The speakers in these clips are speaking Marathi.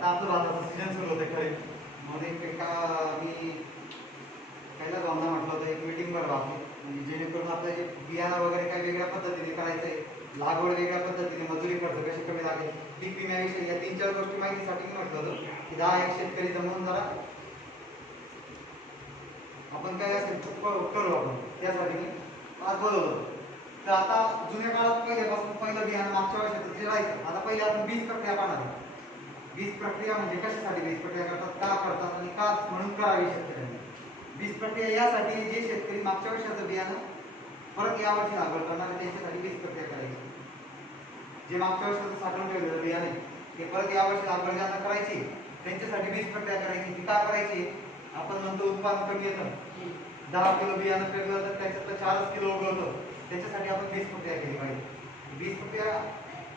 आता आपलं भाताचं सीजन सुरू होतं खरीप म्हणून एका मी पहिला जाऊन म्हटलं होतं एक मीटिंग भरवा आपली म्हणजे जेणेकरून आपलं जे बियाणं वगैरे काही वेगळ्या पद्धतीने करायचं आहे, लागवड वेगळ्या पद्धतीने, मजुरी खर्च कशी कमी लागेल, पीक विम्याविषयी या 3-4 गोष्टी माहितीसाठी मी म्हटलं होतं की 10 शेतकरी जमवून जरा आपण काय असेल करू आपण त्यासाठी मी आज बोलवलं. तर आता जुन्या काळात पहिल्यापासून पहिलं बियाणं मागच्या वर्षाचं जे राहायचं, आता पहिले आपण बीज प्रक्रिया पाहणार आहे. बीज प्रक्रिया म्हणजे कशासाठी बीज प्रक्रिया करतात, का करतात आणि का म्हणून करावी शेतकऱ्यांनी. बीज प्रक्रिया यासाठी जे शेतकरी मागच्या वर्षाचं बियाणं परत यावर्षी लागवड करणार त्यांच्यासाठी बीज प्रक्रिया करायची. जे मागच्या वर्षाचं साठवून ठेवलेलं बियाणे ते परत यावर्षी लागवड ज्यांना करायची त्यांच्यासाठी बीज प्रक्रिया करायची. ती का करायची, आपण म्हणतो उत्पादन कमी येतं, 10 किलो बियाणं पेरलं तर त्याच्यातलं 4 किलो उगवतं, त्याच्यासाठी आपण बीज प्रक्रिया केली पाहिजे. बीज प्रक्रिया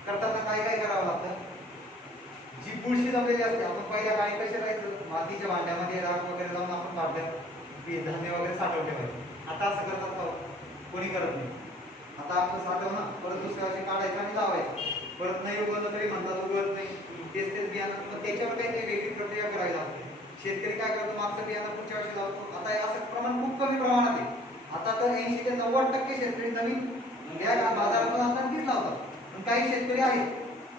करताना काय काय करावं लागतं, जी बुरशी जमलेली असते, आपण पहिल्या काळी कसे राहायचं, मातीच्या भांड्यामध्ये राख वगैरे लावून आपण भांड्यात धान्य वगैरे साठवून ठेवायचं. आता असं करतात का, कोणी करत नाही. आता आपण साठवणं परत दुसऱ्या वर्षी काढायचं आणि लावायचं, परत नाही उगवलं तरी म्हणतात उगवत नाही, तेच बियाणं, पण त्याच्यावर काही वेगळी प्रक्रिया करावी लागते. शेतकरी काय करतो, मागचं बियाणं पुढच्या वर्षी लावतो. आता असं प्रमाण खूप कमी प्रमाणात आहे. आता तर 80 ते 90% शेतकरी नवीन या बाजारातून आणतात तीच लावतात. पण काही शेतकरी आहेत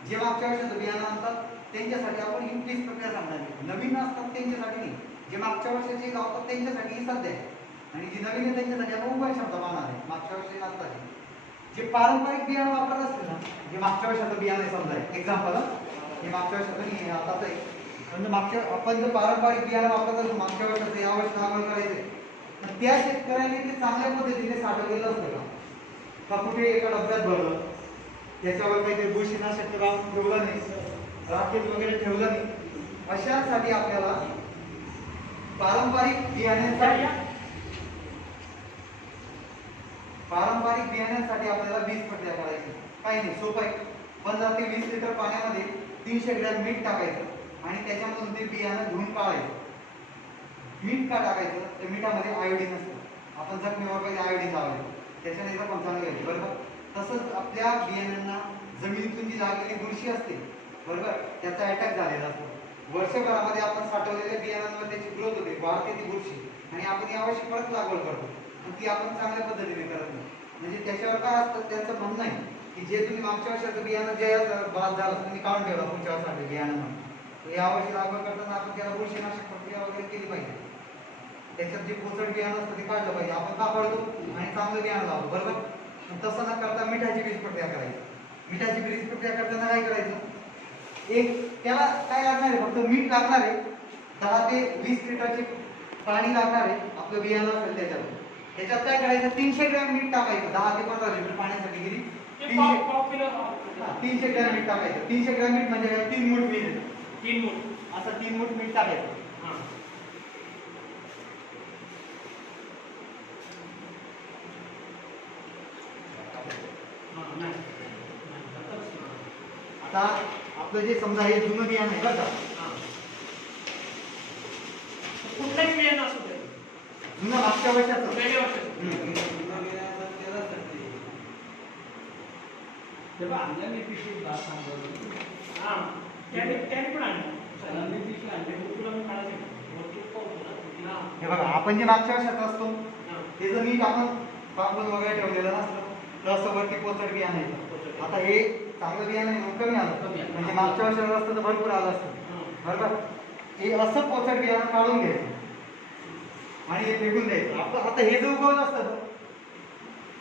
जे मागच्या वर्षाचं बियाणं आणतात त्यांच्यासाठी आपण ही बीज प्रक्रिया सांगणार. नवीन असतात त्यांच्यासाठी नाही, जे मागच्या वर्षाचे लावतात त्यांच्यासाठी ही सध्या आहे, आणि जी नवीन आहे त्यांच्यासाठी आपण उभय क्षमता पाहणार आहे. मागच्या वर्षी लागतात जे पारंपरिक बियाणं वापरत असतील ना, जे मागच्या वर्षाचं बियाणं आहे, समजा एक्झाम्पल हे मागच्या वर्षाचं नाही आताच आहे, म्हणजे मागच्या आपण जर पारंपरिक बियाणं वापरत असतो मागच्या वर्षाचं यावर्षी लागवड करायचंय, तर त्या शेतकऱ्यांनी ते चांगल्या पद्धतीने साठवलेलं असतं का कुठे एका डब्यात भरलं, त्याच्यावर काही बुरशीनाशक ठेवलं नाही, राखेत वगैरे ठेवलं नाही. अशासाठी आपल्याला पारंपरिक बियाण्यांसाठी आपल्याला बीज प्रक्रिया करायची. काही नाही, सोपं आहे. 15 ते 20 लिटर पाण्यामध्ये 300 ग्रॅम मीठ टाकायचं आणि त्याच्यामधून ते बियाणं धुवून काढायचं. मीठ का टाकायचं, त्या मिठामध्ये आयोडीन असतं, आपण जखमेवर पहिले आयोडीन लावायचं, त्याच्याने जखम चांगली व्हायची, बरोबर. तसंच आपल्या बियाण्यांना जमिनीतून जी लागलेली बुरशी असते, बरोबर, त्याचा अटॅक झालेला असतो. वर्षभरामध्ये आपण साठवलेल्या बियाणांवर त्याची ग्रोथ होते, वाढते ती बुरशी, आणि आपण यावर्षी परत लागवड करतो, पण ती आपण चांगल्या पद्धतीने करत नाही. म्हणजे त्याच्यावर काय असतं, त्यांचं म्हणणं आहे की जे तुम्ही मागच्या वर्षाचं बियाणं जे बाद झालं तुम्ही काढून ठेवलं पुढच्या वर्षासाठी बियाणं म्हणून, यावर्षी लागवड करताना आपण त्याला बुरशीनाशक प्रक्रिया वगैरे केली पाहिजे. त्याच्यात जे पोचट बियाणं असतं ते काढलं पाहिजे. आपण का काढतो आणि चांगलं बियाणं लावतो, बरोबर. तसं न करता मिठाची बीज प्रक्रिया करायची. मिठाची बीज प्रक्रिया करताना काय करायचं, एक त्याला काय लागणार आहे, फक्त मीठ लागणार आहे, 10 ते 20 लिटरचे पाणी लागणार आहे आपलं बियाणं असेल त्याच्यात काय करायचं, 300 ग्रॅम मीठ टाकायचं. 10 ते 15 लिटर पाण्यासाठी गेली 300 ग्रॅम मीठ टाकायचं. 300 ग्रॅम मीठ म्हणजे 3 मूठ मीठ, 3 मूठ असं 3 मूठ मीठ टाकायचं. आता आपलं जे समजा हे जुनं बियाणं आहे बरं का, कुठलंही बियाणं असू दे, जुनं मागच्या वर्षाचं हे बघा, आपण जे मागच्या वर्षाचं असतो ते जर मीठ आपण पापड वगैरे ठेवलेलं नसतं तर असं वरती पोचट बियाणं येतं. आता हे चांगलं बियाणं आहे, कमी आलं, म्हणजे मागच्या वर्षाचं असतं तर भरपूर आलं असतं, बरोबर. हे असं पोचट बियाणं काढून घ्यायचं आणि हे फेकून द्यायचं. आता हे जर उगवलं असतं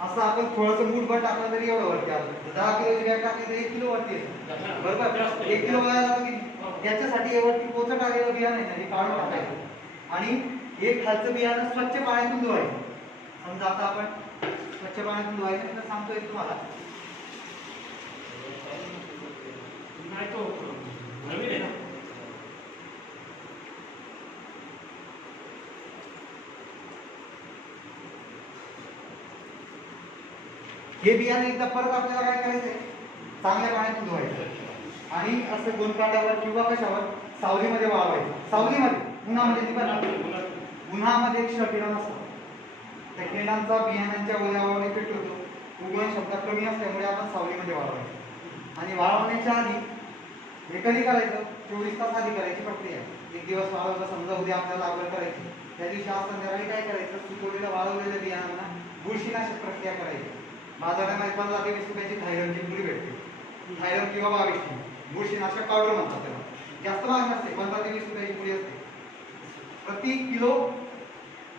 असं आपण थोडंसं मूठभर टाकलं तरी एवढं वरती आलं. 10 किलोची बॅग टाकली तर 1 किलो वरती येतं, बरोबर. 1 किलो वाया जातं की त्याच्यासाठी वरती पोचट आलेलं बियाणं आहे ना हे काढून टाकायचं आणि हे खालचं बियाणं स्वच्छ पाण्यातून धुवायचं. समजा आता आपण स्वच्छ पाण्यातून धुवायचं तर सांगतोय तुम्हाला, नाही तो नवीन आहे ना. हे बियाणं एकदा परत आपल्याला काय करायचंय, चांगल्या पाण्यातून धुवायचं आणि असं गोणकाट्यावर किंवा कशावर सावलीमध्ये वाळवायचं. सावलीमध्ये, उन्हामध्ये नाही, उन्हामध्ये एक किरण असतं, त्या किरणांचा बियाण्यांच्या ओल्यावर इफेक्ट होतो. उगवण क्षमता कमी असल्यामुळे आपण सावलीमध्ये वाळवायचं आणि वाळवण्याच्या आधी हे कधी करायचं? 24 तास आधी करायची प्रक्रिया. एक दिवस वाळवलं, समजा उद्या आपल्याला लागवड करायची, त्या दिवशी आज संध्याकाळी काय करायचं? सुकवलेलं वाळवलेल्या बियाणांना बुरशीनाशक प्रक्रिया करायची. बाजारामध्ये 15 ते 20 रुपयाची थायरॉनची पुडी भेटते, थायरॉन किंवा 22 बुरशीनाशक पावडर म्हणतात त्याला. जास्त महाग नसते, 15 ते 20 रुपयाची पुडी असते. प्रति किलो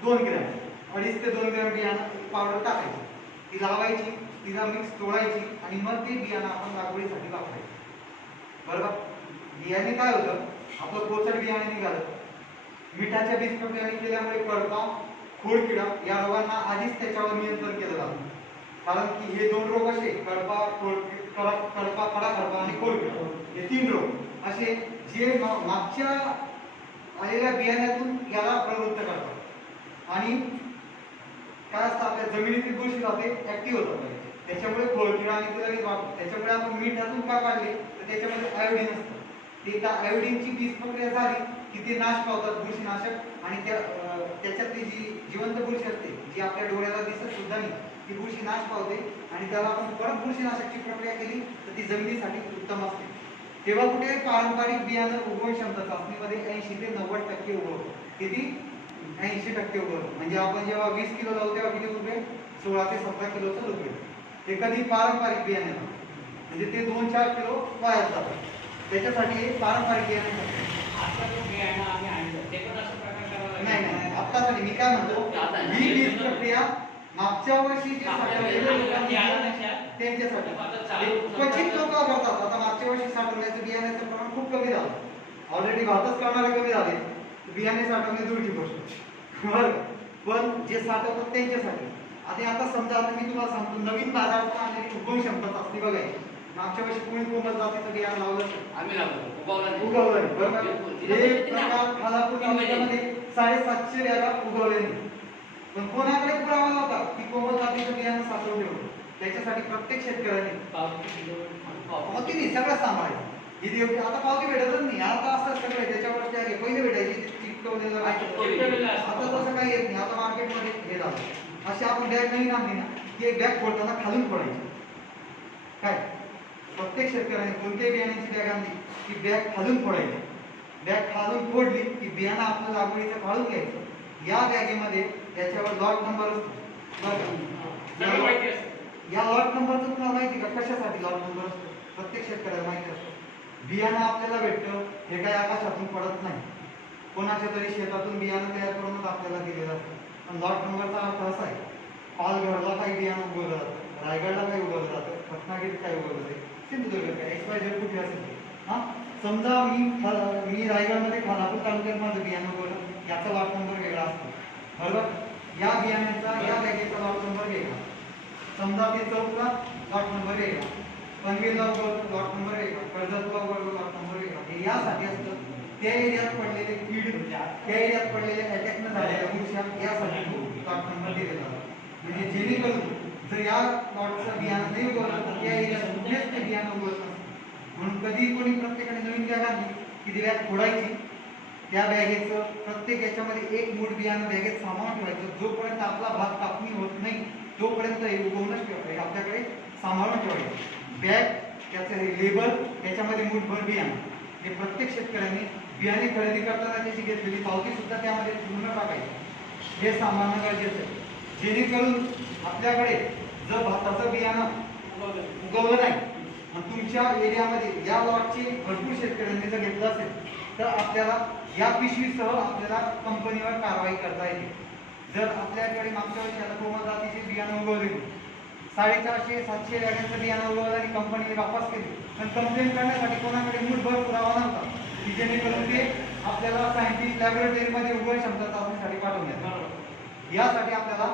2 ग्रॅम, 2.5 ते 2 ग्रॅम बियाणं पावडर टाकायची, ती लावायची, तिला मिक्स चोळायची आणि मग ते बियाणं आपण लागवडीसाठी वापरायचं. बरोबर? बियाणे काय होतं? आपलं कोचट बियाणे निघालं. मिठाच्या बीज प्रक्रियेने केल्यामुळे कडपा, खोडकिडा या रोगांना आधीच त्याच्यावर नियंत्रण केलं जातं. कारण की हे 2 रोग असे, कडपा, कडपा, कडा आणि खोडकिडा, हे 3 रोग असे जे मागच्या आलेल्या बियाण्यातून याला प्रवृत्त करतात आणि काय असतं, आपल्या जमिनीतील बुरशी जाते ऍक्टिव्ह होतात. त्याच्यामुळे खोडकिडा आणि ते लगेच वाढतो. त्याच्यामुळे आपण मिठातून का काढले तर त्याच्यामध्ये आयोडीन असतं. ते त्या आयोडीनची बीज प्रक्रिया झाली की ते नाश पावतात बुरशीनाशक आणि त्याच्यातली जी जिवंत बुरशी असते, जी आपल्या डोळ्याला दिसत सुद्धा नाही, ती बुरशी नाश पावते आणि त्याला आपण परत बुरशीनाशकची प्रक्रिया केली तर ती जमिनीसाठी उत्तम असते. तेव्हा कुठे पारंपरिक बियाणं उगवण क्षमता चाचणीमध्ये 80 ते 90% उगवतो. किती? 80% उगवतो. म्हणजे आपण जेव्हा 20 किलो लावू तेव्हा किती उगवेल? 16 ते 17 किलोचं उगवेल. ते कधी पारंपरिक बियाणे म्हणजे ते 2-4 किलो वाया जातात. त्याच्यासाठी हे पारंपरिक बियाणे नाही नाही आत्तासाठी मी काय म्हणतो, ही बीज प्रक्रिया मागच्या वर्षी जे त्यांच्यासाठी क्वचित लोक करतात. आता मागच्या वर्षी साठवण्याचं बियाण्याचं प्रमाण खूप कमी झालं. ऑलरेडी भातच करणारे कमी झाले, बियाणे साठवणे दूरची गोष्ट. बरं, पण जे साठवतात त्यांच्यासाठी. आता समजा आता मी तुम्हाला सांगतो, नवीन बाजारात आणलेली उगवण क्षमता चाचणी बघायची. मागच्या वर्षी कोणी कोमल जातीचं बियाणं लावलं? आम्ही लावलं, उगवलं. बरोबर, हे प्रकार खालापूर तालुक्यामध्ये 750 बॅगा उगवले नाही. पण कोणाकडे पुरावा नव्हता की कोमल जातीचं बियाणं साठवून ठेवलं. त्याच्यासाठी प्रत्येक शेतकऱ्याने पावती सगळं सांभाळायचं. ही देवकी आता पावती भेटतच नाही. आता असं सगळं त्याच्यावर आहे, पहिले भेटायची चिकटवलेलं, आता तसं काही येत नाही. आता मार्केटमध्ये हे झालं. अशी आपण बॅग नवीन आणली ना की एक बॅग फोडताना खालून फोडायची. काय प्रत्येक शेतकऱ्याने कोणत्याही बियाण्याची बॅग आणली की बॅग खालून फोडायची. बॅग खालून फोडली की बियाणं आपलं लागवडीचं काढून घ्यायचं. या बॅगेमध्ये याच्यावर लॉट नंबर असतो. या लॉट नंबरचं तुम्हाला माहिती का कशासाठी लॉट नंबर असतो? प्रत्येक शेतकऱ्याला माहिती असतो. बियाणं आपल्याला भेटतं हे काही आकाशातून पडत नाही, कोणाच्या तरी शेतातून बियाणं तयार करूनच आपल्याला दिलेलं असतं. पण लॉट नंबरचा अर्थ असा आहे, पालघरला काही बियाणं उगवलं जातं, रायगडला काही उगवलं जातं, रत्नागिरीत काही उगवलं जाते, सिंधुदुर्ग काय XYZ कुठे असेल. हां, समजा मी रायगडमध्ये खालापूर तालुक्यात माझं बियाणं उगवलं, याचा लॉट नंबर वेगळा असतो. बरोबर, या बियाण्याचा या बॅगेचा लॉट नंबर वेगळा. समजा ते चौकला लॉट नंबर वेगळा, पनवेलला उगवलं लॉट नंबर वेगळा, कर्जतला उगवलं लॉट नंबर वेगळा. हे यासाठी असतं त्या एरियात पडलेले कीड, त्या एरियात पडलेले अटॅकनं झालेल्या बुरशी यासाठी लॉट नंबर दिलेला जातो. म्हणजे जेणेकरून जर या लॉटचं बियाणं नाही उगवलं तर त्या एरियात कुठेच ते बियाणं उगवत नसतं. म्हणून कधी कोणी प्रत्येकाने नवीन बॅग आणली की ती बॅग फोडायची, त्या बॅगेचं प्रत्येक याच्यामध्ये एक मूठ बियाणं बॅगेत सामावून ठेवायचं. जोपर्यंत आपला भात कापणी होत नाही तोपर्यंत हे उगवूनच ठेवायचं, आपल्याकडे सांभाळून ठेवायचं. बॅग, त्याचं हे लेबल, त्याच्यामध्ये मूठभर बियाणं, हे प्रत्येक शेतकऱ्यांनी बियाणे खरेदी करताना त्याची घेतलेली पावती सुद्धा त्यामध्ये पूर्ण टाकायची. हे सांभाळणं गरजेचं आहे. जेणेकरून आपल्याकडे जर भाताचं बियाणं उगवलं नाही आणि तुमच्या एरियामध्ये या लॉटचे भरपूर शेतकऱ्यांनी जर घेतलं असेल तर आपल्याला या पिशवीसह आपल्याला कंपनीवर कारवाई करता येते. जर आपल्याकडे मागच्या वर्षी आता कोमल जातीचे बियाणं उगवले, 450-700 बॅगांचं बियाणं उगवलं आणि कंपनीने वापस केली, पण कंप्लेंट करण्यासाठी कोणाकडे मूठभर पुरावा नव्हता की जेणेकरून ते आपल्याला सायंटिस्ट लॅबोरेटरीमध्ये उगवण क्षमता चाचणीसाठी पाठवण्यात. यासाठी आपल्याला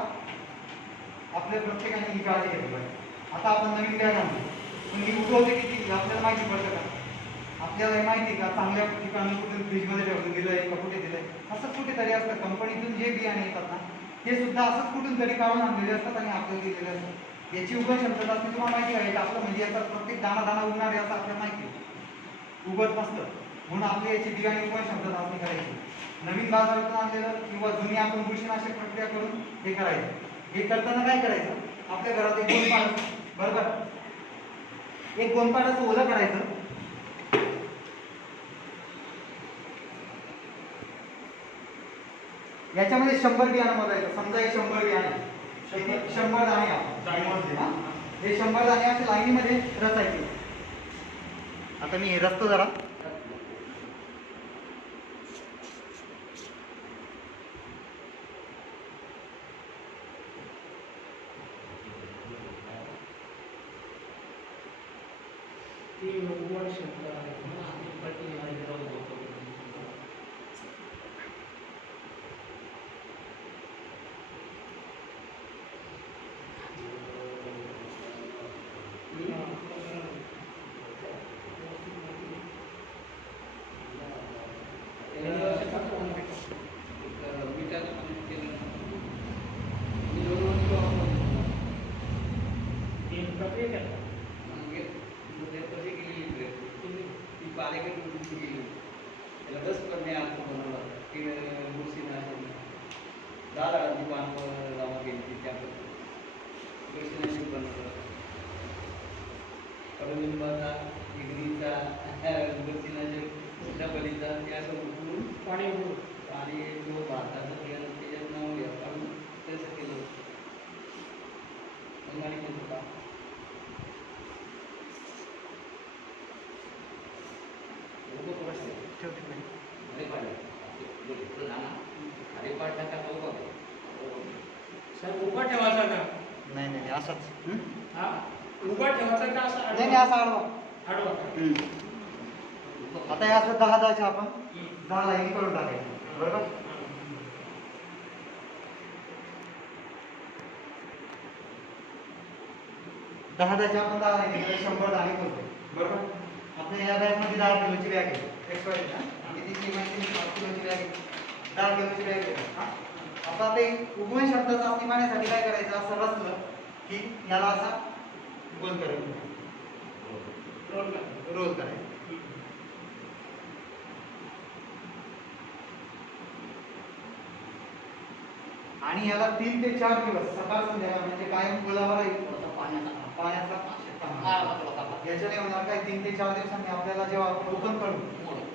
आपल्या प्रत्येकाने ही काळजी घेतली पाहिजे. आता आपण नवीन बॅग आणतो, पण ही उगवते किती आपल्याला माहिती पडतं का? आपल्याला हे माहिती का चांगल्या ठिकाणी कुठे फ्रीजमध्ये ठेवून दिलं आहे का कुठे दिलं आहे? असं कुठेतरी असतं. कंपनीतून जे बियाणे येतात ना ते सुद्धा असंच कुठून तरी काढून आणलेले असतात आणि आपल्याला दिलेले असतात. याची उगवण क्षमता असते तुम्हाला माहिती आहे का? आपलं म्हणजे याचा प्रत्येक दाणा दाणा उगणार याचं आपल्याला माहिती आहे, उगत नसतं. म्हणून आपली याची बियाणे उगवण क्षमता चाचणी करायची. नवीन बाजारातून आणलेलं किंवा जुनी आपण बुरशीनाशक प्रक्रिया करून हे करायचं. हे करताना काय करायचं, आपल्या घरात एक गोंदपाट, बरोबर, एक गोंदपाटाचं ओलं करायचं याच्यामध्ये 100 बियाणं मोजायचं. समजा हे 100 बियाणे, किती 100 दाणे आपण मोजले ना. हे 100 दाणे असे लाईनीमध्ये रचायचे. आता मी हे रचतो जरा. उभा ठेवायचा का? नाही नाही असाच. हा उभा ठेवायचा का असा नाही नाही असा आडवा. आडवा. आता हे असं 10 आपण 10 लाईनी करून टाकायचं. बरोबर. 10 आपण 10 लाईनी 100 दाणे करतो. बरोबर. आपल्या या बॅगमध्ये 10 किलोची बॅग आहे. एक्सपायरी ना कितीची माहिती 5 किलोची बॅग आहे. 10 किलोची बॅग आहे. आता ते उगवण शब्दाचा चाचणी पाहण्यासाठी काय करायचं, असं रचलं की याला असा गोल करायचा, रोल करायचा. आणि याला 3 ते 4 दिवस सकाळ संध्याकाळ म्हणजे कायम गुलाबाला पाण्याचा याच्याने होणार काय, 3 ते 4 दिवसांनी आपल्याला जेव्हा आपण ओपन करू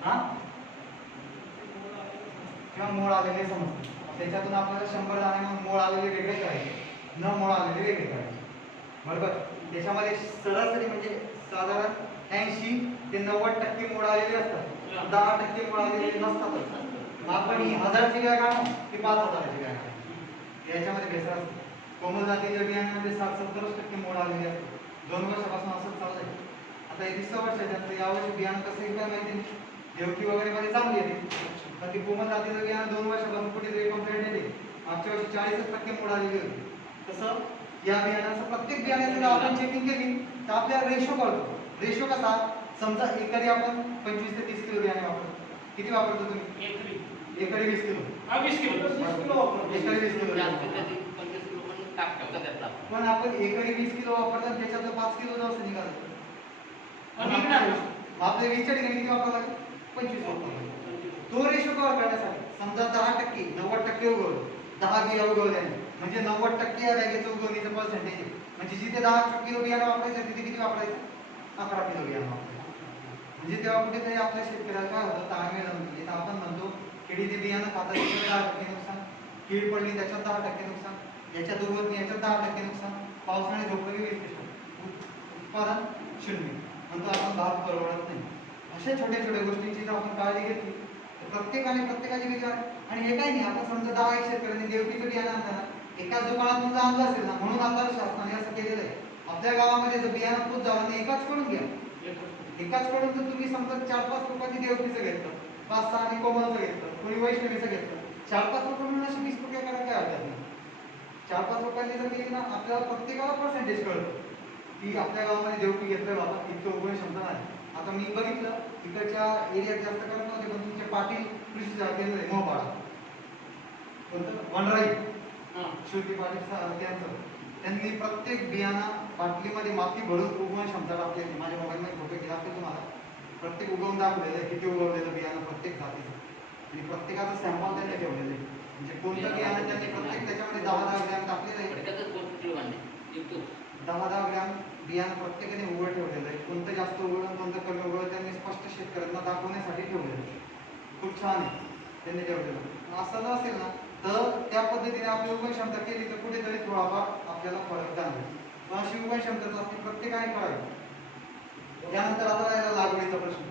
हा किंवा मोड आलेले समजते, त्याच्यातून आपल्याला 100 दाणे मोड आलेले वेगळे करायचे, न मोड आलेले वेगळे करायचे. बरोबर. त्याच्यामध्ये सरासरी म्हणजे साधारण 80 ते 90% मोड आलेले असतात, 10% मोड आलेले नसतात. आपण ही 1000ची बॅग आणू की 5000ची बॅग आणू, याच्यामध्ये भेसळ असते. कोमल जातीच्या बियाण्यामध्ये 60-70% मोड आलेले असतात. 2 वर्षापासून असंच चाललंय. आता हे 30 वर्ष त्यांचं यावर्षी बियाणं कसं आहे काय माहिती नाही, देवकी वगैरे मध्ये चांगली येते. तर ती कोमल जातीचं बियाणं 2 वर्षापासून कुठेतरी कंप्लेंट येते, मागच्या वर्षी 40% मोड आलेली होती. तसं या बियाण्याचं प्रत्येक बियाण्याचं जर आपण चेकिंग केली तर आपल्याला रेशो कळतो. रेशो कसा, समजा एकरी आपण 25 ते 30 किलो बियाणे वापरतो. किती वापरतो तुम्ही? एकरी 20 किलो. 20 किलो. 20 किलो वापरतो. एकरी 20 किलो. पण आपण एकरी 20 किलो वापरतात, त्याच्यातलं 5 किलो जास्त निघालं. आपल्या 20 च्या ठिकाणी किती वापरावं लागेल? 25 वापरावं लागेल. तो रेशो कव्हर करण्यासाठी समजा 10% 90% उगवलं, 10 बिया उगवल्याने म्हणजे 90% या बॅगेचं उगवणीचं पर्सेंटेज आहे. म्हणजे जिथे 10 किलो बियाणं वापरायचं तिथे किती वापरायचं? 11 किलो बियाणं वापरायचं. म्हणजे तेव्हा कुठेतरी आपल्या शेतकऱ्याला काय होतं, ताळमेळ जमतो. आपण म्हणतो किडीचे बियाणं खातात त्याच्यात 10% नुकसान, कीड पडली त्याच्यात 10% नुकसान, याच्यात उगवत नाही याच्यात 10% नुकसान, पावसाने झोपलं की 20% उत्पादन 0. म्हणतो आपण भाव परवडत नाही. अशा छोट्या छोट्या गोष्टींची जर आपण काळजी घेतली तर प्रत्येकाचे विचार. आणि हे काही नाही, आपण समजा 10 शेतकऱ्यांनी देवकीचं बियाणं आणलं ना, एकाच दुकानातून जर आणलं असेल ना, म्हणून आता शासनाने असं केलेलं आहे, आपल्या गावामध्ये जर बियाणं खूप झालं नाही एकाच कडून घ्या. एकाच कडून जर तुम्ही समजा 4-5 रुपयाची देवकीचं घेतलं, 5-6 आणि कोमलचं घेतलं, कोणी वैष्णवीचं घेतलं, 4-5 रुपये म्हणून अशी 20 रुपये करायला काय हरकत नाही. 4-5 रुपयांनी जर केली ना, आपल्याला प्रत्येकाला पर्सेंटेज कळतं की आपल्या गावामध्ये देवकी घेतलं बाबा इतकं उगवण क्षमता नाही. आता मी बघितलं इकडच्या एरियात जास्त करत नव्हते, पण तुमच्या पाटील कृषी सेवा केंद्र आहे मोहपाडा, वनराई श्रुती पाटील त्यांनी प्रत्येक बियाणं बाटलीमध्ये माती भरून उगवण क्षमता टाकलेली. माझ्या मोबाईलमध्ये फोटो केला असते तुम्हाला, प्रत्येक उगवून दाखवलेलं आहे किती उगवलेलं बियाणं प्रत्येक जातीचं, आणि प्रत्येकाचं सॅम्पल त्यांनी ठेवलेलं आहे. म्हणजे कोणतं बियाणं त्यांनी प्रत्येक त्याच्यामध्ये 10-10 ग्रॅम टाकलेलं आहे. 10-10 ग्रॅम बियाणं प्रत्येकाने उघड ठेवलेलं आहे. कोणतं जास्त उघड कोणतं कमी उघड त्यांनी स्पष्ट शेतकऱ्यांना दाखवण्यासाठी ठेवलेलं आहे. खूप छान आहे त्यांनी ठेवलेलं. असं नसेल ना तर त्या पद्धतीने आपली उगवण क्षमता केली तर कुठेतरी थोडाफार आपल्याला फरक जाणवेल. पण अशी उगवण क्षमता असते प्रत्येकाने करावी. त्यानंतर आता राहिला लागवडीचा प्रश्न.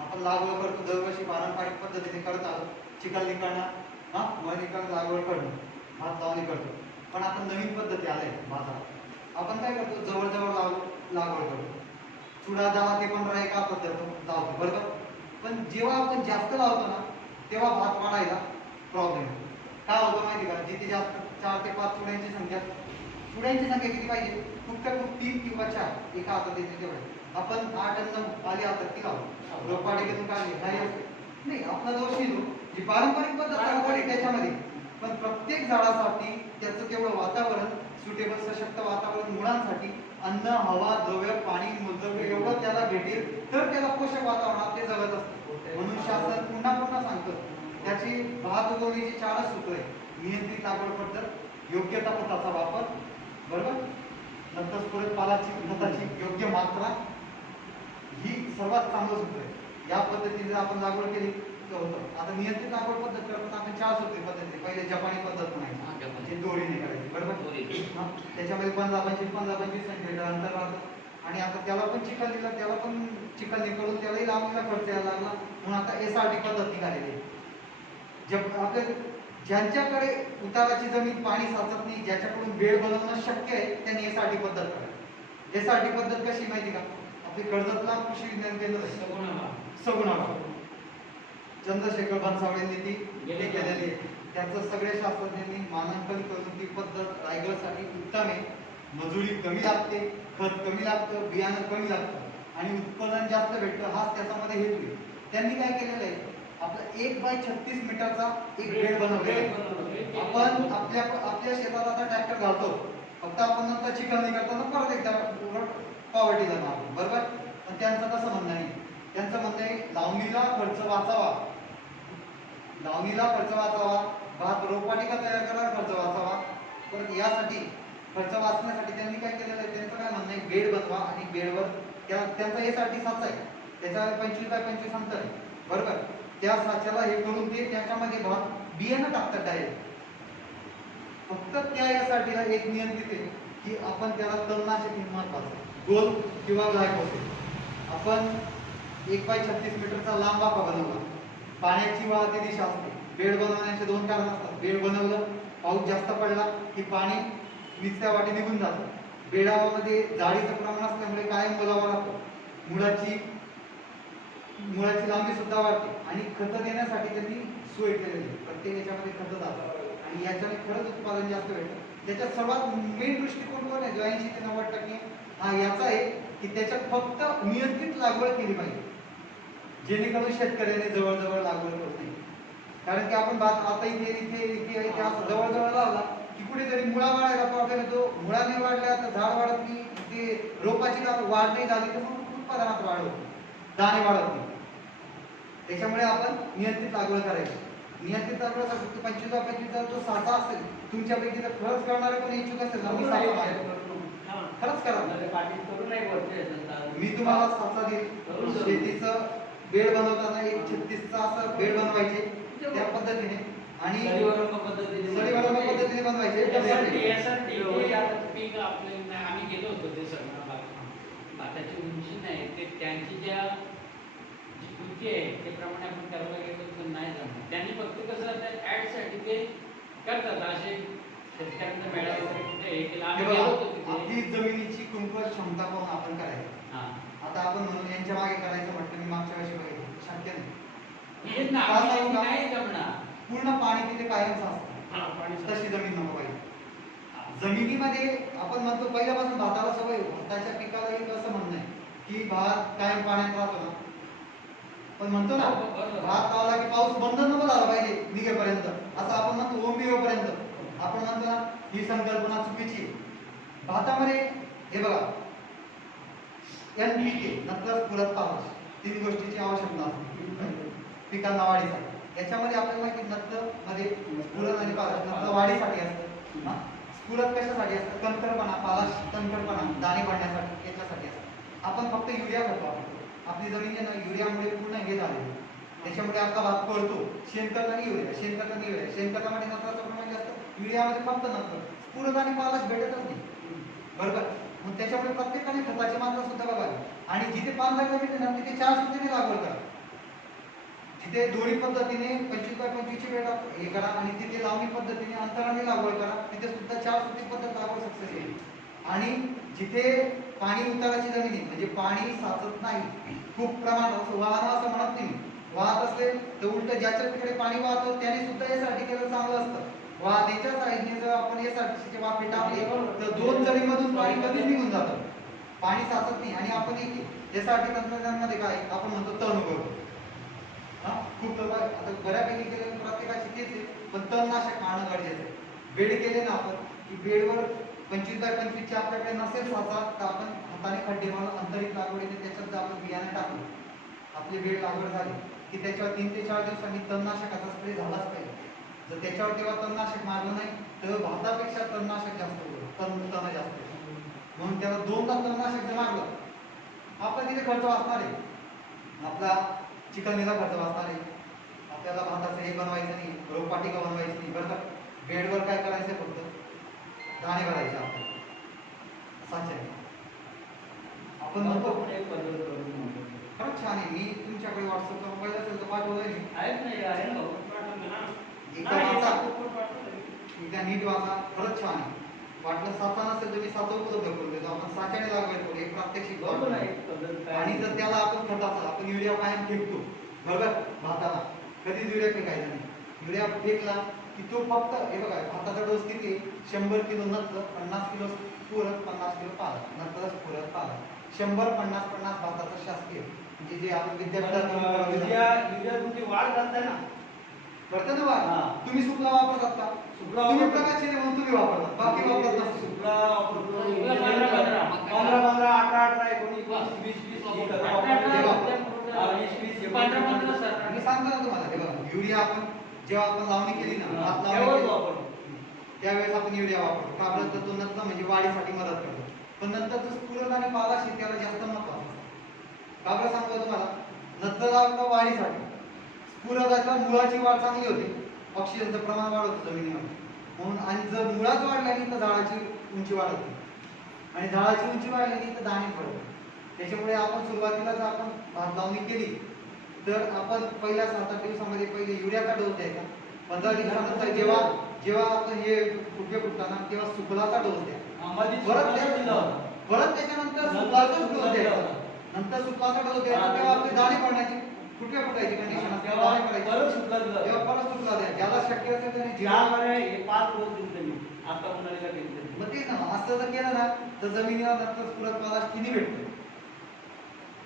आपण लागवड करतो दरवर्षी पारंपरिक पद्धतीने करत आहोत. चिखलनीकरणं, वनीकरण, लागवड करणं, भात लावणी करतो. पण आता नवीन पद्धती आल्या बाजारात. आपण काय करतो, जवळजवळ लागवड करतो. चुडा 10 ते 15 एका पद्धत लावतो, बरोबर. पण जेव्हा आपण जास्त लावतो ना तेव्हा भात वाढायला प्रॉब्लेम होतो. काय होतं माहिती का, जिथे जास्त 4 ते 5 चुड्यांची संख्या किती पाहिजे, खूप तर खूप 3 किंवा 4 एका हातात येते तेवढे. आपण 8 आणि 9 आली हातात ती लावतो. रोपवाटिकेतून काढली काही असते नाही, आपला दोष नाही तो. जी पारंपरिक पद्धत चालू आहे त्याच्यामध्ये, पण प्रत्येक झाडासाठी त्याचं तेवढं वातावरण सुटेबल, सशक्त वातावरण, मुळांसाठी अन्न, हवा, द्रव्य, पाणी, मूलद्रव्य एवढं त्याला भेटेल तर त्याला पोषक वातावरणात ते जगत असतं. म्हणून शासन पुन्हा पुन्हा सांगतं, त्याची भात उगवणीची 4च सूत्र आहे. नियंत्रित लागवड पद्धत, योग्य खताचा वापर, बरोबर, नंतर परत पालाची खताची योग्य मात्रा, ही सर्वात चांगलं सूत्र आहे. या पद्धतीने जर आपण लागवड केली तर होतं. आता नियंत्रित लागवड पद्धत करताना आपण 4 सूत्रे पद्धती, पहिले जपानी पद्धत म्हणायची, दोरीने करायची, बरोबर. त्याच्यामध्ये 15-25 सेंटीमीटर अंतर राहतं. आणि आता त्याला पण चिखलनीला, त्याला पण चिखलनी करून त्यालाही लांबीला खर्च यायला लागला. म्हणून आता SRT पद्धत निघालेली आहे. आपल्या ज्यांच्याकडे उताराची जमीन, पाणी साचत नाही, ज्याच्याकडून बेड बनवणं शक्य आहे, त्यांनी SRT पद्धत करावी. SRT पद्धत कशी माहिती का, आपली कर्जतला कृषी विज्ञान केंद्र सगुणाला चंद्रशेखर बनसावळेंनी ती केलेली आहे. त्यांचं सगळ्या शास्त्रज्ञांनी मानांकन करून ती पद्धत रायगडसाठी उत्तम आहे. मजुरी कमी लागते, खत कमी लागतं, बियाणं कमी लागतं आणि उत्पादन जास्त भेटतं, हाच त्याच्यामध्ये हेतू आहे. त्यांनी काय केलेलं आहे, आपला 1x36 मीटरचा एक बेड बनवलेला आहे. आपण आपल्या शेतात आता ट्रॅक्टर घालतो, फक्त आपण नंतर चिखलनी करताना परत एकदा पॉवर्टीला मारतो, बरोबर. पण त्यांचं तसं म्हणणं नाही. त्यांचं म्हणणं आहे लावणीला खर्च वाचावा, भात रोपवाटिका तयार करायला खर्च वाचावा. परत यासाठी खर्च वाचण्यासाठी त्यांनी काय केलेलं आहे, त्यांचं काय म्हणणं आहे, बेड बनवा आणि बेडवर त्यांचा SRT साचा आहे, त्याच्यावर 25x25 अंतर आहे, बरोबर. त्या साच्याला हे करून ते त्याच्यामध्ये भात बियाणं टाकतात डायरेक्ट. फक्त त्या यासाठीला एक नियंत्रित आहे की आपण त्याला तणनाशक महत्वाचं, गोल किंवा ग्लायकोसेट. आपण 1x36 मीटरचा लांब वाफा बनवला, पाण्याची वाहती दिशा असते. बेड बनवण्याचे 2 कारण असतात. बेड बनवलं, पाऊस जास्त पडला की पाणी निचत्या वाटी निघून जातं. बेडामध्ये जाळीचं प्रमाण असल्यामुळे कायम ओलावा राहतो. मुळाची लांबी सुद्धा वाढते आणि खतं देण्यासाठी त्यांनी सोय केलेली आहे. प्रत्येक याच्यामध्ये खतं जातात आणि याच्याने खरंच उत्पादन जास्त भेटतं. त्याच्यात सर्वात मेन दृष्टिकोन कोण आहे, जो 80 ते 90% हा याचा आहे की त्याच्यात फक्त नियंत्रित लागवड केली पाहिजे, जेणेकरून शेतकऱ्याने जवळजवळ लागवड करू नये. कारण की आपण भात आता इथे असं जवळजवळ लावला की कुठेतरी मुळा वाढायला प्रॉब्लेम येतो. मुळा नाही वाढल्या तर झाड वाढत नाही, ते रोपाची वाढ नाही झाली तर मग उत्पादनात वाढ होते, दाणे वाढत नाही. त्याच्यामुळे आपण नियंत्रित लागवड करायची. नियंत्रित लागवड 25x25 जो साचा असेल, तुमच्यापैकी जर खरंच करणारे पण इच्छुक असेल ना, खरंच करा. मी तुम्हाला साचा देईल. शेतीचं बेड बनवताना 1x36चा असं बेड बनवायचे त्या पद्धतीने आणि सडीवरंब पद्धतीने बनवायचे. पीक आपले आम्ही गेलो होतो ते सगळं भाताची उंची नाही, ते त्यांची जी कृती आहे त्याप्रमाणे आपण करायला गेलो तर नाही जमणार. त्यांनी फक्त कसं ऍडसाठी ते करतात, असे शेतकऱ्यांना मेळावे वगैरे कुठे हे केलं. आम्ही गेलो होतो तिथे. आपली जमिनीची कुंकवत क्षमता पाहून आपण करायचं. आता आपण म्हणून यांच्या मागे करायचं म्हटलं, मी मागच्या वर्षी बघितलं, शक्य नाही. नाही जमणार. पूर्ण पाणी तिथे कायमच असतं, तशी जमीन नको पाहिजे. जमिनीमध्ये आपण म्हणतो पहिल्यापासून भाताला सवय, भाताच्या पिकाला एक असं म्हणणं आहे की भात कायम पाण्यात राहतो ना. पण म्हणतो ना, भात लावला की पाऊस बंद नको झाला पाहिजे निघेपर्यंत, असं आपण म्हणतो, ओंबिओपर्यंत. आपण म्हणतो ना, ही संकल्पना चुकीची. भातामध्ये हे बघा, NPK नंतर पुरत पाऊस, 3 गोष्टीची आवश्यकता असते पिकांना वाढीसाठी. याच्यामध्ये आपल्याला माहिती नत्र मध्ये स्फुरण आणि पालाश, नत्र वाढीसाठी असतं, स्फुरत कशासाठी असतं, कणखरपणा, पालाश कणखरपणा, दाणे पडण्यासाठी, याच्यासाठी असतं. आपण फक्त युरिया करतो. आपली जमीन आहे ना युरियामुळे पूर्ण हे झालेली, त्याच्यामुळे आपला भात पळतो. शेणखत आणि युरिया, शेणखत आणि युरिया. शेणखतामध्ये नत्राचं प्रमाण जास्त, युरियामध्ये फक्त नत्र. स्फुरद आणि पालाश भेटतच नाही. बरोबर. मग त्याच्यामुळे प्रत्येकाने खताची मात्रा सुद्धा बघावी. आणि जिथे 5 जागा भेटते ना तिथे 4 सुद्धा लागवड करा. तिथे दोरी पद्धतीने 25x25 ची वेळ हे करा आणि तिथे लावणी पद्धतीने अंतराने लागवड करा. तिथे सुद्धा 4 सुद्धी पद्धत लागवड सक्सेस येईल. आणि जिथे पाणी उताराची जमीन आहे म्हणजे पाणी साचत नाही खूप प्रमाणात वाहन असं म्हणत नाही, वाहत असेल तर उलट ज्याच्या तिकडे पाणी वाहतं त्याने सुद्धा यासाठी केलं चांगलं असतं. वाहनेच्या साईडने जर आपण यासाठीचे वाफे टाकले तर 2 जळीमधून पाणी कधीच निघून जातं, पाणी साचत नाही. आणि आपण यासाठी तंत्रज्ञानामध्ये काय आपण म्हणतो तण करतो. खूप लोक आता बऱ्यापैकी केले प्रत्येकाची तेच आहे, पण तणनाशक मारणं गरजेचं आहे. बेड केले ना आपण की बेडवर 25x25 ची आपल्याकडे नसेल साचा तर आपण हाताने खड्डे मारून अंतरित लागवडीने त्याच्यात जर आपण बियाणे टाकलं, आपली बेड लागवड झाली की त्याच्यावर 3 ते 4 दिवसांनी तणनाशकाचा स्प्रे झालाच पाहिजे. जर त्याच्यावर तेव्हा तणनाशक मारलं नाही तर भातापेक्षा तणनाशक जास्त होतं, तण जास्त. म्हणून त्याला 2दा तणनाशक जर मारलं आपला तिथे खर्च वाचणार आहे, आपला चिकननीला खर्च वाचणार आहे. आपल्याला भाताचं हे बनवायचं नाही, रोपवाटिका बनवायची नाही. बरं का, बेडवर काय करायचं फक्त दाणे भरायचे आपल्याला साच्याने. आपण म्हणतो खरंच छान आहे. मी तुमच्याकडे व्हॉट्सअपचा मोबाईल असेल तर पाठवलंय मी. एकदा नीट वाचा, खरंच छान आहे. वाटलं साचा नसेल तर मी साचा उपलब्ध करून देतो. आपण साच्याने लागवड करू, एक प्रात्यक्षिक. आणि जर त्याला आपण खताचा आपण युरिया कायम फेकतो बरोबर भाताला, कधीच युरिया फेकायचा नाही. युरिया फेकला की तो फक्त हे बघा भाताचा डोस किती 100 किलो नत्र, 50 किलो स्फुरद, 50 किलो पाला. नत्र स्फुरद पाला 100-50-50 भाताचा शास्त्रीय म्हणजे जे आपण विद्यापीठात युरिया तुमची वाढ करताय ना, करता ना वाढ. तुम्ही सुपला वापरतात का? सुपला तुम्ही प्रकाश म्हणून तुम्ही वापरतात, बाकी वापरत नसतो. सुपला 15-15, 18-18, 19-20, 20-20 मी सांगतो ना तुम्हाला, हे बघा युरिया आपण जेव्हा आपण लावणी केली ना, भात लावणी केली, त्यावेळेस आपण युरिया वापरतो. का बरं तर तो नत्र म्हणजे वाढीसाठी मदत करतो. पण नंतरचं स्फुरद आणि पालाश त्याला जास्त महत्त्व असतं. का बरं सांगतो तुम्हाला, नत्र लावतो वाढीसाठी, स्फुरदाच्या मुळाची वाढ चांगली होते, ऑक्सिजनचं प्रमाण वाढवतं जमिनीमध्ये म्हणून. आणि जर मुळाच वाढला नाही तर झाडाची उंची वाढते आणि झाडाची उंची वाढली नाही तर दाणे पडते. त्याच्यामुळे आपण सुरुवातीला जर आपण भात लावणी केली तर आपण पहिल्या 7-8 दिवसामध्ये पहिले युरियाचा डोस द्यायचा. 15 दिवसानंतर जेव्हा आपण हे फुटवे फुटताना तेव्हा सुफलाचा डोस द्या. परत त्याच्यानंतर सुफलाचा डोस द्यायचा. नंतर सुफलाचा डोस द्यायचा तेव्हा आपले दाणे पडण्याची फुटवे फुटायची कंडिशन असते, दाणे पडायचे. तेव्हा परत सुफला द्या. ज्याला शक्य असेल त्याने 5 रोज दिले मी आता उन्हाळ्याला घेतले. मग ते ना असं जर केलं ना तर जमिनीला नंतर स्फुरद पालाश किती भेटतो.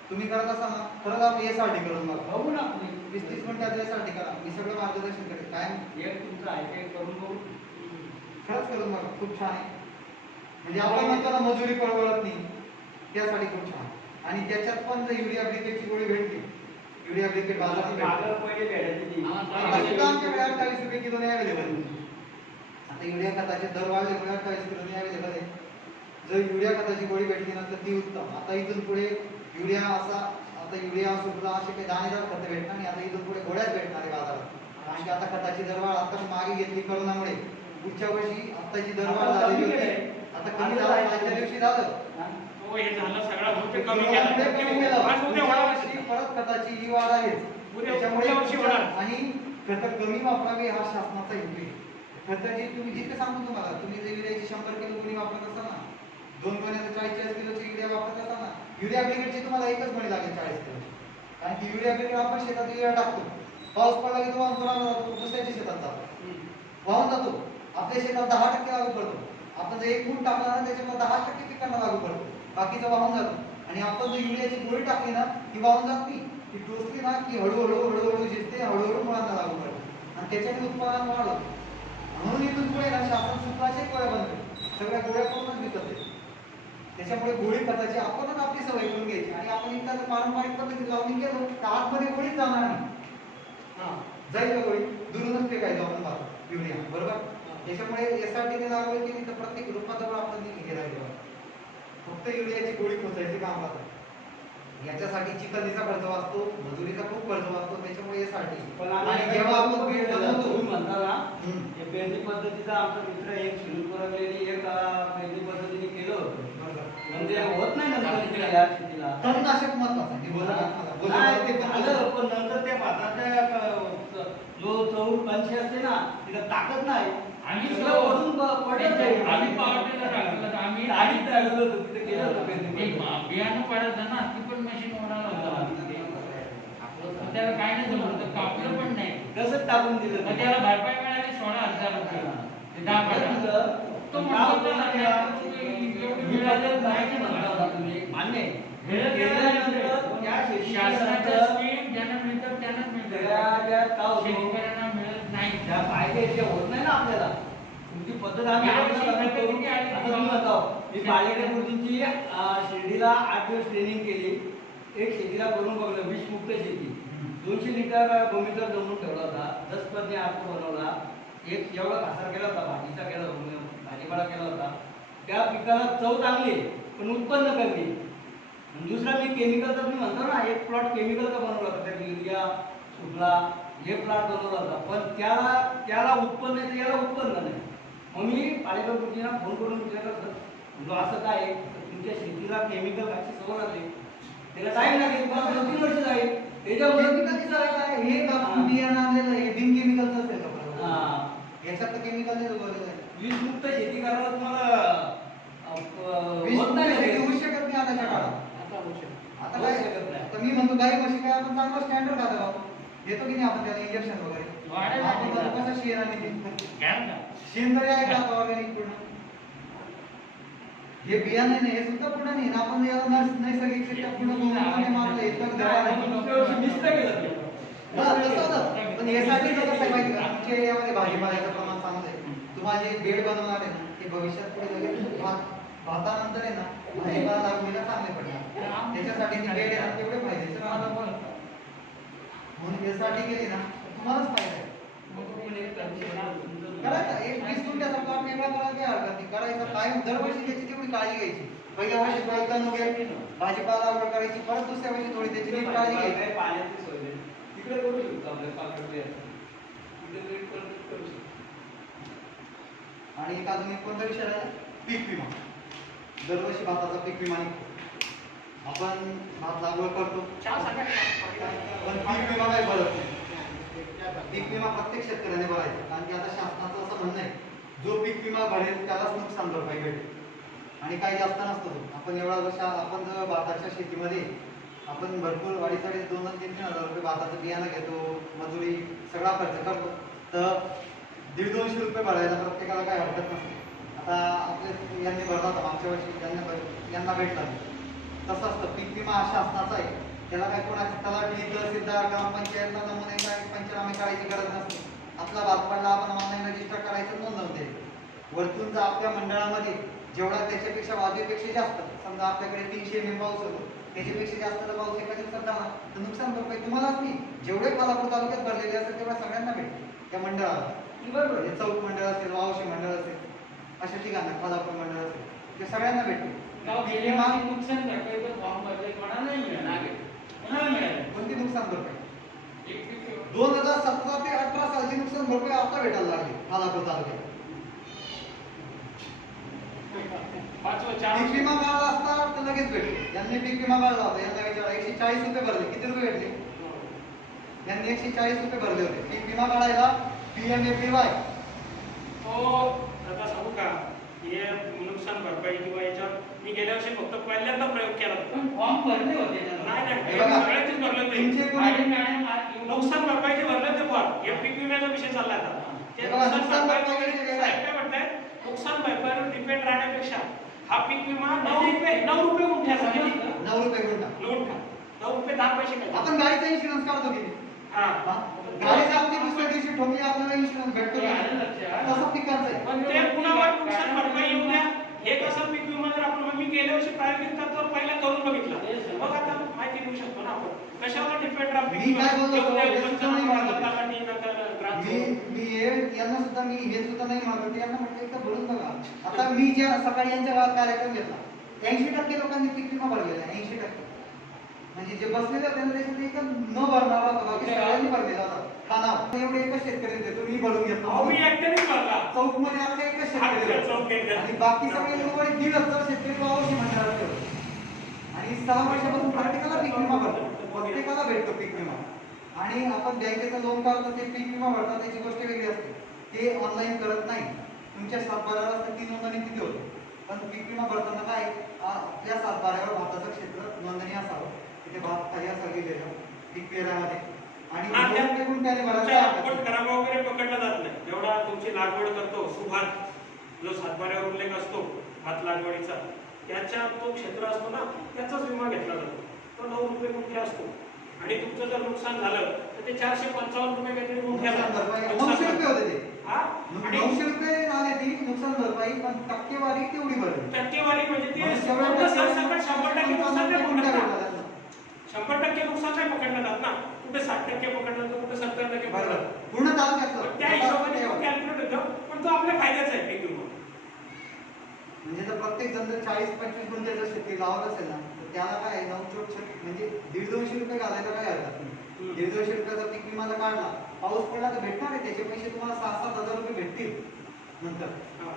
तुम्ही करत असाल ना खरंच आपण यासाठी करून बघा. बघू ना 20-30 मिनिटात यासाठी करा. मी सगळं मार्गदर्शन करेन काय एक तुमचं आहे ते करून बघू. खरंच करून बघा, खूप छान आहे. म्हणजे आपण म्हणतो ना मजुरी परवडत नाही, त्यासाठी खूप छान. आणि त्याच्यात पण जर युरिया ब्रिकेटची गोळी भेटली, युरिया ब्रिकेट बाजारात पहिले भेटायची आता सुद्धा आमच्याकडे 28 रुपये किलोने अवेलेबल आहे. आता युरिया खताचे दर वाढल्यामुळे 28 किलोने अवेलेबल आहे. जर युरिया खताची गोळी भेटली ना तर ती उत्तम. आता इथून पुढे युरिया असा, आता युरिया सुफला असे काही दाणेदार खतं भेटणार नाही. आता इथून पुढे गोळ्याच भेटणार आहे बाजारात. कारण की आता खताची दरवाढ आता मागे घेतली करोनामुळे, पुढच्या वर्षी आताची दरवाढ झालेली होती. आता कमी झाला, आजच्या दिवशी झालं परत खताची ही वाढ आहे. त्याच्यामुळे आणि खतं कमी वापरावी हा शासनाचा हेतू आहे. खताची तुम्ही जिथे सांगतो तुम्हाला, तुम्ही जर युरियाची 100 किलो गोणी वापरत असाल ना, 2 गोण्या 40 किलोची युरिया वापरत असाल ना, युरिया ब्रिकेटची तुम्हाला एकच गोणी लागेल 40 किलो. कारण की युरिया ब्रिकेट आपण शेतात युरिया टाकतो, पाऊस पडला की तो वाहून जातो, दुसऱ्याच्या शेतात जातो, वाहून जातो. आपल्या शेतात 10% लागू पडतो. आपण जर 1 गुण टाकला ना त्याच्यामध्ये 10% पिकांना लागू पडतो, बाकीचं वाहून जातो. आणि आपण जर युरियाची गोळी टाकली ना ती वाहून जात नाही, ती टोचली ना की हळूहळू जिथे हळूहळू मुळांना लागू पडते आणि त्याच्याने उत्पादन वाढवतो. म्हणून इथून पुढे ना शासन सुद्धाचे गोळ्या बनवते, सगळ्या गोळ्या करूनच विकत आहे. त्याच्यामुळे गोळी खताची आपणच आपली सवय करून घ्यायची. आणि आपण एकदा पारंपरिक पद्धतीने लावणी केलं तर आतमध्ये गोळीच जाणार नाही, जाईल का गोळी दुरूनच फेकायचो आपण भात युरिया बरोबर. त्याच्यामुळे यासाठी लागवड केली तर प्रत्येक रोपाजवळ आपण हे राहिलं फक्त युरियाची गोळी पोचायची काम राहतं. याच्यासाठी चिखलीचा खर्च वाचतो, मजुरीचा खूप खर्च वाचतो. त्याच्यामुळे यासाठी पद्धतीचं आमचा मित्र एक सुनील कोरगलेनी एक वेगळी पद्धतीने केलं होतं. म्हणजे होत नाही नंतर इकडे या शेतीला. तणनाशक महत्वाचं आहे. नाही, ते झालं, पण नंतर त्या भाताच्या जो चौर अंशी असते ना तिला ताकद नाही. आम्ही सगळं वरून पडलं ते. आम्ही पावटेला टाकलं तर आम्ही आधीच टाकलं होतं, तिथे गेलं होतं एक पेरणीमध्ये. बियाणं पडायचं ना ती पण मशीन होणार होतं. मग त्याला काय नाही जमलं होतं, कापलं पण नाही. कसं टाकून दिलं मग ते. त्याला भरपाई मिळाली 16,000 रुपये. ते 10 पाटा. तो म्हणतो ना, एवढी मिळालं नाही की म्हणता होता तुम्ही. मान्य आहे. वेळेत केल्यानंतर त्या शासनाच्या शेतीच्या स्कीम ज्यांना मिळतात त्यांनाच मिळतात. काय होतं? शेतकऱ्यांना मिळत नाही. त्या पाहिजे जे होत नाही ना आपल्याला तुमची पद्धत आम्ही आता तुम्ही बताव मी बाळेकर गुरुजींची शिर्डीला 8 दिवस ट्रेनिंग केली. एक शेतीला करून बघलं विष मुक्त शेती 200 लिटर गोमित्र जमून ठेवला होता. 10 पत्नी अर्थ बनवला. एक एवढा घासार केला होता, भाजीचा केला होता, भाजीपाला केला होता. त्या पिकाला चव चांगली पण उत्पन्न कमी. दुसरा मी केमिकलचा तुम्ही म्हणतो ना एक प्लॉट केमिकलचा बनवला होता, त्या युरिया सुटला हे प्लॉट बनवला होता, पण त्याला उत्पन्न आहे, याला उत्पन्न नाही. मग मी पालेकर गुरुजींना फोन करून विचारलं सर म्हणलो असं काय आहे? तर तुमच्या शेतीला केमिकल खायची सवय लागली, त्याला टाईम लागेल, मला 2-3 वर्ष जाईल. त्याच्यामुळे केमिकलची सवय काय? हे आपण बियाणं आणलेलं आहे, बिन केमिकलचं असेल का बरं? हां. याच्यात तर केमिकल नाही जोडलेलं आहे. वीजमुक्त शेती करायला तुम्हाला वीज होत नाही शेती लगेच. होऊ शकत नाही आताच्या काळात. आता काय होऊ शकत नाही. आता मी म्हणतो गाई म्हशी काय आपण चांगलं स्टँडर्ड खातो बाबा. देतो की नाही आपण त्याला इंजेक्शन वगैरे? वाढेल आपण आणि म्हणतो कसं शेण आणि ते. घ्या ना. शेण तरी आहे का आता ऑर्गॅनिक पूर्ण? हे बियाणे नाही, हे सुद्धा पूर्ण नाही ना. आपण याला नैसर्गिकरित्या पूर्ण करून मारलं एकदम दवा नाही. दुसऱ्या वर्षी मिक्स केलं ते. हा, तसं होतं. पण यासाठी कसं आहे माहिती का? आमच्या एरियामध्ये भाजीपाल्याचं प्रमाण चांगलं आहे. तुम्हाला जे बेड बनवणार आहे ना ते भविष्यात पुढे लगेच भातानंतर आहे ना भाजीपाला लागवडीला चांगले पडणार. त्याच्यासाठी ती बेड आहे ना तेवढे फायदेशीर राहणार. म्हणून यासाठी गेली ना तुम्हालाच फायदा आहे. करायचा एक 20 गुंठ्याचा प्लॉट वेगळा करायला काही हरकत नाही. करायचा कायम दरवर्षी त्याची तेवढी काळजी घ्यायची. पहिल्या वर्षी पैकन वगैरे भाजीपाला लागवड करायची, परत दुसऱ्या वर्षी थोडी त्याची नीट काळजी घ्यायची. पाण्याची सोय नाही. तिकडे करू शकतो आपल्या पाकडे तिकडे करू शकतो. आणि एक अजून एक कोणता विषय आहे? पीक विमा. दरवर्षी भाताचा पीक विमा निघतो. आपण भात लागवड करतो पण पीक विमा काही भरत नाही. पीक विमा प्रत्येक शेतकऱ्याने भरायचा, कारण की आता शासनाचं असं म्हणणं आहे जो पीक विमा भरेल त्यालाच नुकसान भरपाई भेटेल. आणि काही जास्त नसतो तो. आपण एवढा वर्ष आपण जर भाताच्या शेतीमध्ये आपण भरपूर 2.5-2.5 2-3 हजार रुपये भाताचं बियाणं घेतो, मजुरी सगळा खर्च करतो, तर 150-200 रुपये भरायला प्रत्येकाला काही हरकत नसते. आता आपले यांनी भरला होता मागच्या वर्षी, यांना भेटला तसं असतं. पीक विमा हा शासनाचा आहे, त्याला काय कोणाची तलाठी तहसीलदार ग्रामपंचायतला नमुने काय पंचनामे करायची गरज नसते. आपला भात पडला आपण ऑनलाईन रजिस्टर करायचं, नोंदवून द्यायचं. वरतून जर आपल्या मंडळामध्ये जेवढा त्याच्यापेक्षा वाजवीपेक्षा जास्त, समजा आपल्याकडे 300 mm पाऊस होतो, त्याच्यापेक्षा जास्त जर पाऊस एका दिवसात झाला तर नुकसान भरपाई तुम्हालाच नाही, जेवढे खालापूर तालुक्यात भरलेले असेल तेवढ्या सगळ्यांना भेटेल त्या मंडळाला. बरोबर, हे चौक मंडळ असेल, वावशी मंडळ असेल, अशा ठिकाणी खालापूर मंडळ असेल, ते सगळ्यांना भेटेल. नुकसान भरपाईचं फॉर्म भरले कोणाला नाही मिळालं. कोणाला मिळालं? कोणती नुकसान भरपाई? 2017 ते 18 सालची नुकसान भरपाई आता भेटायला लागली खालापूर तालुक्यात. पीक विमा काढला असता तर लगेच भेटले. यांनी पीक विमा काढला होता, यांना विचारा 140 रुपये भरले. किती रुपये भेटले? यांनी 140 रुपये भरले होते पीक विमा काढायला. PMFBY आता सांगू का हे नुकसान भरपाई किंवा याच्यावर मी गेल्या वर्षी फक्त पहिल्यांदा प्रयोग केला होता. फॉर्म भरले होते नाही सगळ्याचेच भरले होते. नुकसान भरपाईचे भरले ते फॉर्म. हे पीक विम्याचा विषय चालला आता. ते नुकसान भरपाई काय म्हणताय? नुकसान भरपाईवर डिपेंड राहण्यापेक्षा हा पीक विमा 9 रुपये गुंठ्याचा. 9 रुपये गुंठा. 9 रुपये 10 पैसे काय. आपण गाडीचा इन्शुरन्स काढतो की नाही? हा गाडीचा आपली दुसऱ्या दिवशी ठोकली आपल्याला इन्शुरन्स भेटतो की नाही? तसं पिकाचं आहे. पण ते कुणावर नुकसान भरपाई येऊ द्या. हे कसं पीक विमा जर आपण मी गेल्या वर्षी प्रायोगिक तत्त्वावर पहिला करून बघितला, मग आता माहिती घेऊ शकतो ना आपण कशावर डिपेंड राहतो. मी काय बोलतो मी यांना सुद्धा मी हे सुद्धा नाही मागवते. यांना म्हटलं एकदा बोलून बघा. आता मी ज्या सकाळी यांच्या गावात कार्यक्रम घेतला 80% लोकांनी पीक विमा भरलेला आहे. 80% म्हणजे जे बसलेले होते त्यांना त्याच्यात न भरणारा होता, बाकी सगळ्यांनी भरलेला होता. खाना एवढे एकच शेतकरी होते, तुम्ही भरून घेतला. अहो, मी एकट्यानेच भरला. चौकमध्ये आपले एकच शेतकरी आपल्या होते. चौकीत. आणि बाकी सगळे उर्वरित 1,500 शेतकरी गावाशी मंडळात ठेवले. आणि 6 वर्षापासून प्रत्येकाला पीक विमा भरतो, प्रत्येकाला भेटतो पीक विमा. आणि आपण बँकेचं लोन काढतो ते पीक विमा भरतात, त्याची गोष्ट वेगळी असते. ते ऑनलाईन करत नाही, तुमच्या सातबाऱ्यावर असतं ती नोंदणी किती होते. पण पीक विमा भरताना काय आपल्या सातबाऱ्यावर भाताचं क्षेत्र नोंदणी असावं, तिथे भात खाली असावं गेलेलं पीक पेरामध्ये. आणि हा, त्या- 2 गुंठ्याने तुमच्या भरायचं. आपण खराबा वगैरे पकडला जात नाही. जेवढा तुमची लागवड करतो सुभात, जो सातबाऱ्यावर उल्लेख असतो भात लागवडीचा, त्याच्या तो क्षेत्र असतो ना, त्याचाच विमा घेतला जातो. तो 9 रुपये गुंठे असतो. आणि तुमचं जर नुकसान झालं तर ते 455 रुपये काहीतरी गुंठ्याला. नुकसान भरपाई नुकसान 900 रुपये होते ते. हा? आणि 900 रुपये झाले ती नुकसान भरपाई, पण टक्केवारी तेवढी भरली. टक्केवारी म्हणजे ते म्हणजे पूर्ण सरसकट 100% नुकसान नाही गुंठा पकडलं भेटला जात. त्यांना. 100% नुकसान नाही पकडलं जात ना. कुठे 60% पकडलं तर कुठे 70% पकडलं बरोबर. जातं. पूर्ण तालुक्यातलं. पण त्या हिशोबाने तो कॅल्क्युलेट होतो. पण तो आपल्या फायद्याचा आहे पीक विमा. म्हणजे जर प्रत्येक जण जर 40-25 गुंठ्याचं शेती लावत असेल ना, तर त्याला काय 9 म्हणजे 150-200 रुपये घालायला काय हरकत नाही. 150-200 रुपयाचा पीक विमा जर काढला, पाऊस पडला तर भेटणार आहे, त्याचे पैसे तुम्हाला 6-7 हजार रुपये भेटतील नंतर. हा.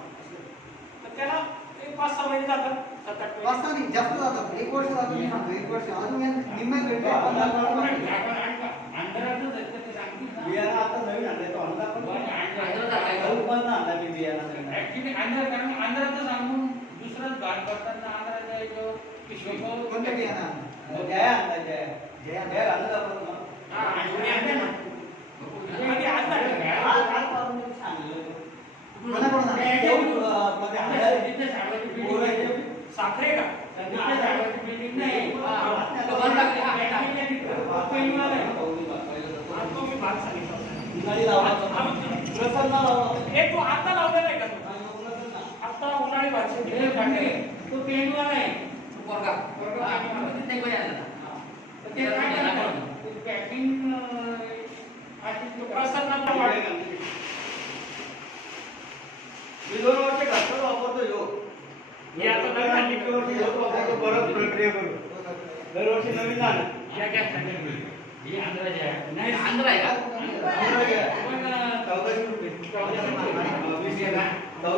तर त्याला एक 5-6 महिने जातात. 7-8 महिने. 5 नाही जास्त जातात, 1 वर्ष जातं. मी सांगतो 1 वर्ष अजून निम्म्यात भेटले. बियाणं आता नवीन आणलंय, तो आणला पण उत्पन्न आणला मी बियाणं नवीन. ऍक्च्युली कारण आंध्राचं सांगून दुसरंच भाग करताना आंध्राचा एक पिशवी कोणत्या बियाणं? जया आणला, जया. जया. जया घालत आपण मग. हा, आणि आणलं ना. आणि आणलं. आजपासून मी सांगितलं. कोणाकडून आणलं? मध्ये हळद, साखरे का? हा, तो मी भात सांगितला होता. उन्हाळी लावला हा, प्रसन्न लावला. हे तो आता लावलेला आहे का तो? आणि मग उन्हाचं ना. आता उन्हाळी भात शेती. तो पेंडवाला आहे पोरगा. ते काय आला तर ते काय करणार? पॅकिंग प्रसन्न वाढ. मी 2 वर्ष घातलं वापरतो ह्यो. हे आता नवीन आणली. एक वर्ष ह्योच वापरतो, परत प्रक्रिया करू. दरवर्षी नवीन आणलं. या गॅस ही आंध्राची आहे नाही आंध्र आहे का आंध्र आहे. पण 1400 रुपये. 1400 रुपये. 1400.